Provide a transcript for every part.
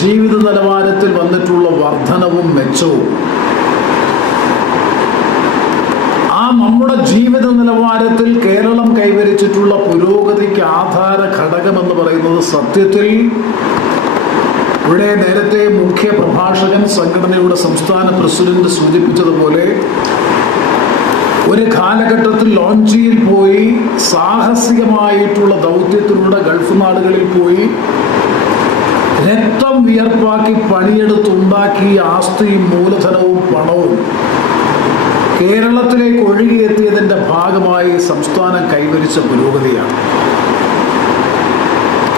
ജീവിത നിലവാരത്തിൽ വന്നിട്ടുള്ള വർധനവും മെച്ചവും. ആ നമ്മുടെ ജീവിത നിലവാരത്തിൽ കേരളം കൈവരിച്ചിട്ടുള്ള പുരോഗതിക്ക് ആധാര ഘടകം എന്ന് പറയുന്നത് സത്യത്തിൽ ഇവിടെ നേരത്തെ മുഖ്യ പ്രഭാഷകൻ സംഘടനയുടെ സംസ്ഥാന പ്രസിഡന്റ് സൂചിപ്പിച്ചതുപോലെ ഒരു കാലഘട്ടത്തിൽ ലോഞ്ചിയിൽ പോയി സാഹസികമായിട്ടുള്ള ദൗത്യത്തിലൂടെ ഗൾഫ് നാടുകളിൽ പോയി രക്തം വിയർപ്പാക്കി പണിയെടുത്തുണ്ടാക്കി ആസ്തിയും മൂലധനവും പണവും കേരളത്തിലേക്ക് ഒഴുകിയെത്തിയതിന്റെ ഭാഗമായി സംസ്ഥാനം കൈവരിച്ച പുരോഗതിയാണ്.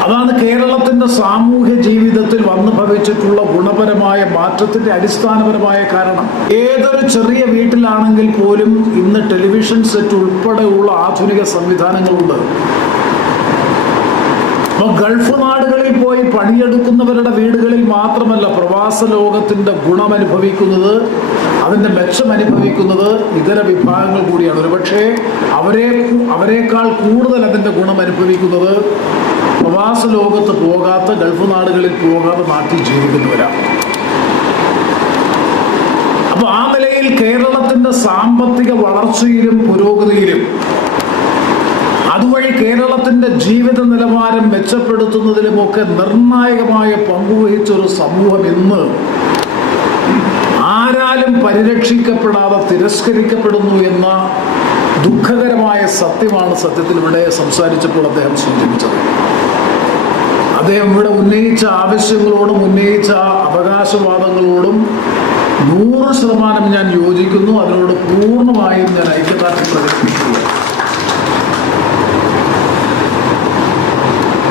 അതാണ് കേരളത്തിന്റെ സാമൂഹ്യ ജീവിതത്തിൽ വന്നു ഭവിച്ചിട്ടുള്ള ഗുണപരമായ മാറ്റത്തിന്റെ അടിസ്ഥാനപരമായ കാരണം. ഏതൊരു ചെറിയ വീട്ടിലാണെങ്കിൽ പോലും ഇന്ന് ടെലിവിഷൻ സെറ്റ് ഉൾപ്പെടെയുള്ള ആധുനിക സംവിധാനങ്ങളുണ്ട്. അപ്പൊ ഗൾഫ് നാടുകളിൽ പോയി പണിയെടുക്കുന്നവരുടെ വീടുകളിൽ മാത്രമല്ല പ്രവാസ ലോകത്തിന്റെ ഗുണം അനുഭവിക്കുന്നത് അതിന്റെ മെച്ചം അനുഭവിക്കുന്നത് ഇതര വിഭാഗങ്ങൾ കൂടിയാണ്. ഒരുപക്ഷെ അവരെ അവരെക്കാൾ കൂടുതൽ അതിന്റെ ഗുണം അനുഭവിക്കുന്നത് പ്രവാസ ലോകത്ത് പോകാത്ത ഗൾഫ് നാടുകളിൽ പോകാതെ നാട്ടിൽ ജീവിക്കുന്നവരാണ് അപ്പൊ ആ നിലയിൽ കേരളത്തിന്റെ സാമ്പത്തിക വളർച്ചയിലും പുരോഗതിയിലും അതുവഴി കേരളത്തിന്റെ ജീവിത നിലവാരം മെച്ചപ്പെടുത്തുന്നതിലുമൊക്കെ നിർണായകമായ പങ്കുവഹിച്ച ഒരു സമൂഹം ഇന്ന് ആരാലും പരിരക്ഷിക്കപ്പെടാതെ തിരസ്കരിക്കപ്പെടുന്നു എന്ന ദുഃഖകരമായ സത്യമാണ് സത്യത്തിൽ ഇവിടെ സംസാരിച്ചപ്പോൾ അദ്ദേഹം സൂചിപ്പിച്ചത്. അദ്ദേഹം ഇവിടെ ഉന്നയിച്ച ആവശ്യങ്ങളോടും ഉന്നയിച്ച അവകാശവാദങ്ങളോടും നൂറ് ശതമാനം ഞാൻ യോജിക്കുന്നു. അതിനോട് പൂർണമായും ഞാൻ ഐക്യദാർഢ്യം പ്രകടിപ്പിക്കുന്നു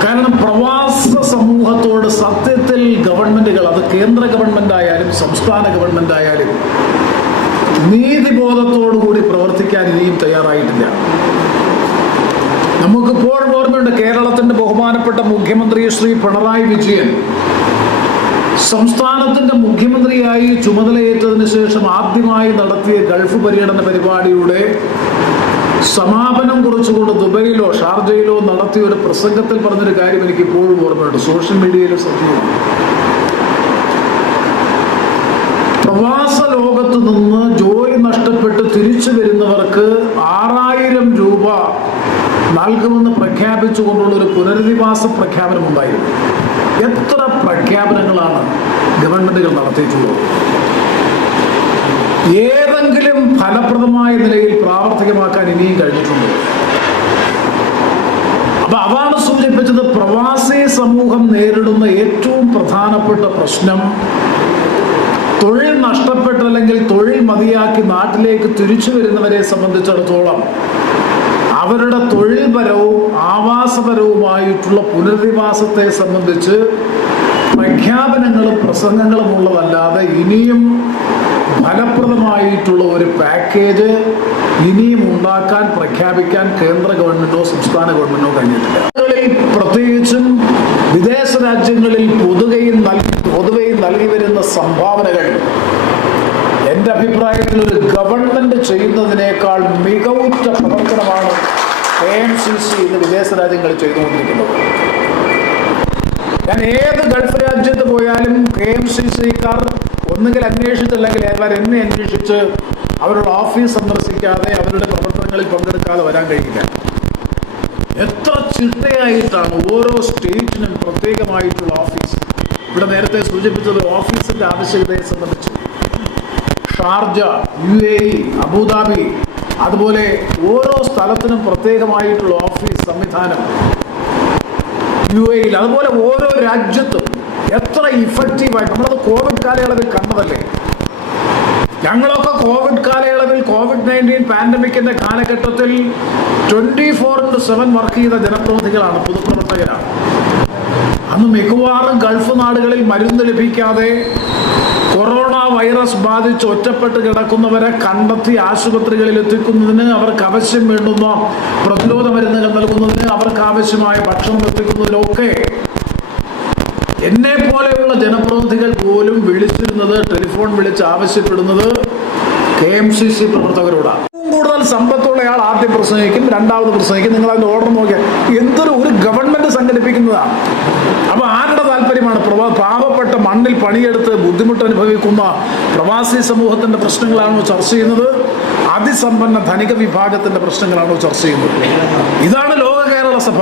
കാരണം പ്രവാസ സമൂഹത്തോട് സത്യത്തിൽ ഗവൺമെന്റുകൾ അത് കേന്ദ്ര ഗവൺമെന്റ് ആയാലും സംസ്ഥാന ഗവൺമെന്റ് ആയാലും നീതിബോധത്തോടുകൂടി പ്രവർത്തിക്കാൻ ഇനിയും തയ്യാറായിട്ടില്ല. നമുക്കിപ്പോൾ ഓർമ്മയുണ്ട് കേരളത്തിന്റെ ബഹുമാനപ്പെട്ട മുഖ്യമന്ത്രി ശ്രീ പിണറായി വിജയൻ സംസ്ഥാനത്തിന്റെ മുഖ്യമന്ത്രിയായി ചുമതലയേറ്റതിന് ശേഷം ആദ്യമായി നടത്തിയ ഗൾഫ് പര്യടന പരിപാടിയുടെ സമാപനം കുറിച്ചുകൊണ്ട് ദുബൈയിലോ ഷാർജയിലോ നടത്തിയ ഒരു പ്രസംഗത്തിൽ പറഞ്ഞൊരു കാര്യം എനിക്ക് ഇപ്പോഴും ഓർമ്മയുണ്ട്. സോഷ്യൽ മീഡിയയിലും സത്യമാണ് പ്രവാസ ലോകത്ത് നിന്ന് ജോലി നഷ്ടപ്പെട്ട് തിരിച്ചു വരുന്നവർക്ക് ആറായിരം രൂപ നൽകുമെന്ന് പ്രഖ്യാപിച്ചുകൊണ്ടുള്ള ഒരു പുനരധിവാസ പ്രഖ്യാപനം ഉണ്ടായിരുന്നു. എത്ര പ്രഖ്യാപനങ്ങളാണ് ഗവൺമെന്റുകൾ നടത്തിയിട്ടുള്ളത്? ഏതെങ്കിലും ഫലപ്രദമായ നിലയിൽ പ്രാവർത്തികമാക്കാൻ ഇനിയും കഴിഞ്ഞിട്ടുണ്ട്. അപ്പൊ അതാണ് സൂചിപ്പിച്ചത് പ്രവാസി സമൂഹം നേരിടുന്ന ഏറ്റവും പ്രധാനപ്പെട്ട പ്രശ്നം തൊഴിൽ നഷ്ടപ്പെട്ടല്ലെങ്കിൽ തൊഴിൽ മതിയാക്കി നാട്ടിലേക്ക് തിരിച്ചു വരുന്നവരെ സംബന്ധിച്ചിടത്തോളം അവരുടെ തൊഴിൽപരവും ആവാസപരവുമായിട്ടുള്ള പുനരധിവാസത്തെ സംബന്ധിച്ച് പ്രഖ്യാപനങ്ങളും പ്രസംഗങ്ങളും ഉള്ളതല്ലാതെ ഇനിയും ഫലപ്രദമായിട്ടുള്ള ഒരു പാക്കേജ് ഇനിയും ഉണ്ടാക്കാൻ പ്രഖ്യാപിക്കാൻ കേന്ദ്ര ഗവൺമെന്റോ സംസ്ഥാന ഗവൺമെന്റോ കഴിഞ്ഞിട്ടില്ല. പ്രത്യേകിച്ചും വിദേശ രാജ്യങ്ങളിൽ പൊതുകയും സംഭാവനകൾ. എന്റെ അഭിപ്രായത്തിൽ ഒരു ഗവൺമെന്റ് ചെയ്യുന്നതിനേക്കാൾ മികവുറ്റ പ്രവർത്തനമാണ് കെ എം സി സി ഇന്ന് വിദേശ രാജ്യങ്ങൾ ചെയ്തുകൊണ്ടിരിക്കുന്നത്. ഞാൻ ഏത് ഗൾഫ് രാജ്യത്ത് പോയാലും കെ എം സി സിക്കാർ ഒന്നുകിൽ അന്വേഷിച്ചല്ലെങ്കിൽ അവർ എന്നെ അന്വേഷിച്ച് അവരുടെ ഓഫീസ് സന്ദർശിക്കാതെ അവരുടെ പ്രവർത്തനങ്ങളിൽ പങ്കെടുക്കാതെ വരാൻ കഴിയില്ല. എത്ര ചിട്ടയായിട്ടാണ് ഓരോ സ്റ്റേറ്റിനും പ്രത്യേകമായിട്ടുള്ള ഓഫീസ് ഇവിടെ നേരത്തെ സൂചിപ്പിച്ചത് ഓഫീസിന്റെ ആവശ്യകതയെ സംബന്ധിച്ച്. Sharjah U A E Abu Dhabi അതുപോലെ ഓരോ സ്ഥലത്തിനും പ്രത്യേകമായിട്ടുള്ള ഓഫീസ് സംവിധാനം. യു എയിൽ അതുപോലെ ഓരോ രാജ്യത്തും എത്ര ഇഫക്റ്റീവായിട്ട് നമ്മളത് കോവിഡ് കാലയളവിൽ കണ്ടതല്ലേ? ഞങ്ങളൊക്കെ കോവിഡ് കാലയളവിൽ കോവിഡ് നയന്റീൻ പാൻഡമിക്കിന്റെ കാലഘട്ടത്തിൽ twenty four into seven work ചെയ്ത ജനപ്രതിനിധികളാണ് പൊതുപ്രവർത്തകരാണ്. അന്ന് മിക്കവാറും ഗൾഫ് നാടുകളിൽ മരുന്ന് ലഭിക്കാതെ കൊറോണ വൈറസ് ബാധിച്ച് ഒറ്റപ്പെട്ട് കിടക്കുന്നവരെ കണ്ടെത്തി ആശുപത്രികളിൽ എത്തിക്കുന്നതിന് അവർക്ക് ആവശ്യം വേണ്ടുന്ന പ്രതിരോധ മരുന്നുകൾ നൽകുന്നതിന് അവർക്ക് ആവശ്യമായ ഭക്ഷണം എത്തിക്കുന്നതിനൊക്കെ എന്നെ പോലെയുള്ള ജനപ്രതിനിധികൾ പോലും വിളിച്ചിരുന്നത് ടെലിഫോൺ വിളിച്ച് ആവശ്യപ്പെടുന്നത് കെ എം സി സി പ്രവർത്തകരോടാണ് കൂടുതൽ സമ്പത്തുള്ള ആൾ ആദ്യം പ്രസംഗിക്കും രണ്ടാമത് പ്രസംഗിക്കും. നിങ്ങൾ അതിന്റെ ഓർഡർ നോക്കിയാൽ എന്തൊരു ഒരു ഗവൺമെന്റ് സംഘടിപ്പിക്കുന്നതാണ്. അപ്പൊ ആരുടെ താല്പര്യമാണ് പാവപ്പെട്ട മണ്ണിൽ പണിയെടുത്ത് ബുദ്ധിമുട്ട് അനുഭവിക്കുന്ന പ്രവാസി സമൂഹത്തിന്റെ പ്രശ്നങ്ങളാണോ ചർച്ച ചെയ്യുന്നത്? അതിസമ്പന്ന ധനിക വിഭാഗത്തിന്റെ പ്രശ്നങ്ങളാണോ ചർച്ച ചെയ്യുന്നത്? ഇതാണ് ലോക കേരള സഭ.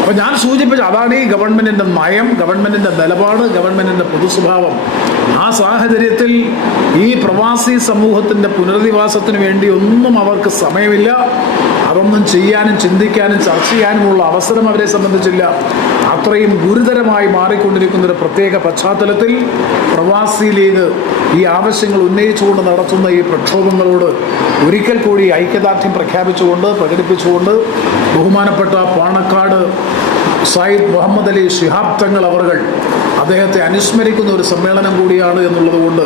അപ്പോൾ ഞാൻ സൂചിപ്പിച്ച അതാണ് ഈ ഗവൺമെന്റിന്റെ നയം ഗവൺമെന്റിന്റെ നിലപാട് ഗവൺമെന്റിന്റെ പൊതുസ്വഭാവം. ആ സാഹചര്യത്തിൽ ഈ പ്രവാസി സമൂഹത്തിന്റെ പുനരധിവാസത്തിന് വേണ്ടി ഒന്നും അവർക്ക് സമയമില്ല. അതൊന്നും ചെയ്യാനും ചിന്തിക്കാനും ചർച്ച ചെയ്യാനുമുള്ള അവസരം അവരെ സംബന്ധിച്ചില്ല. അത്രയും ഗുരുതരമായി മാറിക്കൊണ്ടിരിക്കുന്ന ഒരു പ്രത്യേക പശ്ചാത്തലത്തിൽ പ്രവാസി ലീഗ് ഈ ആവശ്യങ്ങൾ ഉന്നയിച്ചുകൊണ്ട് നടത്തുന്ന ഈ പ്രക്ഷോഭങ്ങളോട് ഒരിക്കൽ കൂടി ഐക്യദാർഢ്യം പ്രഖ്യാപിച്ചുകൊണ്ട് പ്രകടിപ്പിച്ചുകൊണ്ട് ബഹുമാനപ്പെട്ട പാണക്കാട് സായിദ് മുഹമ്മദ് അലി ശിഹാബ് തങ്ങൾ അവർ അദ്ദേഹത്തെ അനുസ്മരിക്കുന്ന ഒരു സമ്മേളനം കൂടിയാണ് എന്നുള്ളത് കൊണ്ട്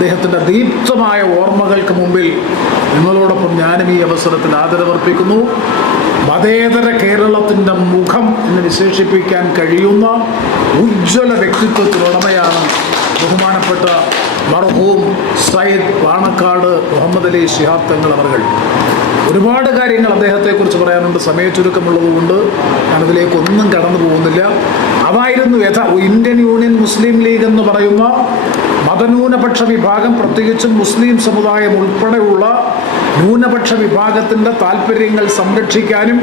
അദ്ദേഹത്തിന്റെ ദീപ്തമായ ഓർമ്മകൾക്ക് മുമ്പിൽ നിങ്ങളോടൊപ്പം ഞാനും ഈ അവസരത്തിൽ ആദരവർപ്പിക്കുന്നു. മതേതര കേരളത്തിന്റെ മുഖം എന്ന് വിശേഷിപ്പിക്കാൻ കഴിയുന്ന ഉജ്ജ്വല വ്യക്തിത്വത്തിനുടമയാണ് ബഹുമാനപ്പെട്ട മർഹൂം സയ്യിദ് പാണക്കാട് മുഹമ്മദ് അലി ശിഹാബ് തങ്ങൾ അവർ ഒരുപാട് കാര്യങ്ങൾ അദ്ദേഹത്തെക്കുറിച്ച് പറയാനുണ്ട്. സമയ ചുരുക്കമുള്ളതുകൊണ്ട് ഞാനതിലേക്ക് ഒന്നും കടന്നു പോകുന്നില്ല. അതായിരുന്നു യഥാ ഇന്ത്യൻ യൂണിയൻ മുസ്ലിം ലീഗ് എന്ന് പറയുന്ന മതന്യൂനപക്ഷ വിഭാഗം പ്രത്യേകിച്ചും മുസ്ലിം സമുദായം ഉൾപ്പെടെയുള്ള ന്യൂനപക്ഷ വിഭാഗത്തിന്റെ താല്പര്യങ്ങൾ സംരക്ഷിക്കാനും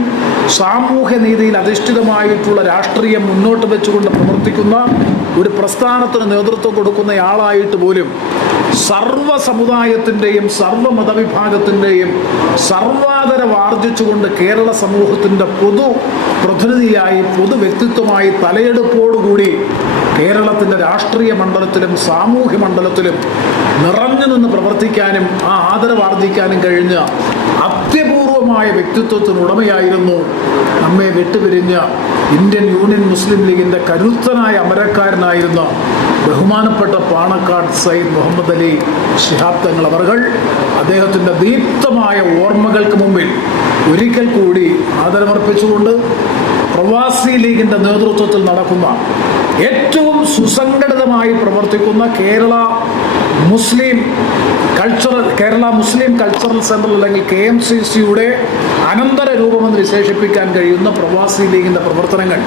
സാമൂഹ്യ നീതിയിൽ അധിഷ്ഠിതമായിട്ടുള്ള രാഷ്ട്രീയം മുന്നോട്ട് വെച്ചുകൊണ്ട് പ്രവർത്തിക്കുന്ന ഒരു പ്രസ്ഥാനത്തിന് നേതൃത്വം കൊടുക്കുന്നയാളായിട്ട് പോലും സർവ സമുദായത്തിന്റെയും സർവ മതവിഭാഗത്തിന്റെയും സർവാദരം ആർജിച്ചുകൊണ്ട് കേരള സമൂഹത്തിന്റെ പൊതു പ്രതിനിധിയായി പൊതു വ്യക്തിത്വമായി തലയെടുപ്പോടുകൂടി കേരളത്തിന്റെ രാഷ്ട്രീയ മണ്ഡലത്തിലും സാമൂഹ്യ മണ്ഡലത്തിലും നിറഞ്ഞു നിന്ന് പ്രവർത്തിക്കാനും ആ ആദരവാർജിക്കാനും കഴിഞ്ഞ അത്യപൂർവമായ വ്യക്തിത്വത്തിനുടമയായിരുന്നു നമ്മെ വിട്ടുപിരിഞ്ഞ ഇന്ത്യൻ യൂണിയൻ മുസ്ലിം ലീഗിന്റെ കരുത്തനായ അമരക്കാരനായിരുന്ന ബഹുമാനപ്പെട്ട പാണക്കാട് സയ്യിദ് മുഹമ്മദ് അലി ശിഹാബ് തങ്ങൾ അവർകൾ. അദ്ദേഹത്തിന്റെ ദീപ്തമായ ഓർമ്മകൾക്ക് മുമ്പിൽ ഒരിക്കൽ കൂടി ആദരമർപ്പിച്ചുകൊണ്ട് പ്രവാസി ലീഗിന്റെ നേതൃത്വത്തിൽ നടക്കുന്ന ഏറ്റവും സുസംഘടിതമായി പ്രവർത്തിക്കുന്ന Kerala Muslim cultural Kerala Muslim cultural centre അല്ലെങ്കിൽ കെ എം സി സിയുടെ അനന്തര രൂപമെന്ന് വിശേഷിപ്പിക്കാൻ കഴിയുന്ന പ്രവാസി ലീഗിന്റെ പ്രവർത്തനങ്ങൾ.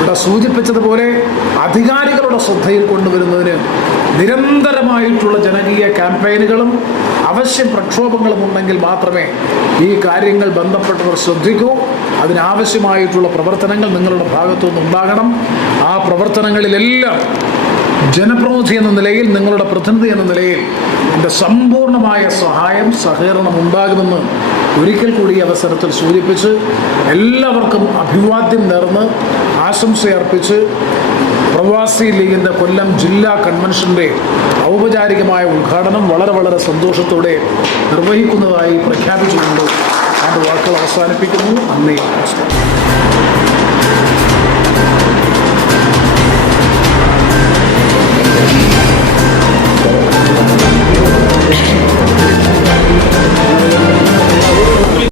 ഇവിടെ സൂചിപ്പിച്ചതുപോലെ അധികാരികളുടെ ശ്രദ്ധയിൽ കൊണ്ടുവരുന്നതിന് നിരന്തരമായിട്ടുള്ള ജനകീയ ക്യാമ്പയിനുകളും അവശ്യം പ്രക്ഷോഭങ്ങളും ഉണ്ടെങ്കിൽ മാത്രമേ ഈ കാര്യങ്ങൾ ബന്ധപ്പെട്ടവർ ശ്രദ്ധിക്കൂ. അതിനാവശ്യമായിട്ടുള്ള പ്രവർത്തനങ്ങൾ നിങ്ങളുടെ ഭാഗത്തുനിന്ന് ഉണ്ടാകണം ആ പ്രവർത്തനങ്ങളിലെല്ലാം ജനപ്രതിനിധി എന്ന നിലയിൽ നിങ്ങളുടെ പ്രതിനിധി എന്ന നിലയിൽ എന്റെ സമ്പൂർണമായ സഹായം സഹകരണം ഉണ്ടാകുമെന്ന് ഒരിക്കൽ കൂടി അവസരത്തിൽ സൂചിപ്പിച്ച് എല്ലാവർക്കും അഭിവാദ്യം നേർന്ന് ആശംസയർപ്പിച്ച് പ്രവാസി ലീഗിന്റെ കൊല്ലം ജില്ലാ കൺവെൻഷന്റെ ഔപചാരികമായ ഉദ്ഘാടനം വളരെ വളരെ സന്തോഷത്തോടെ നിർവഹിക്കുന്നതായി പ്രഖ്യാപിച്ചിട്ടുണ്ട്. അതിന്റെ വാക്കുകൾ അവസാനിപ്പിക്കുന്നു. നന്ദി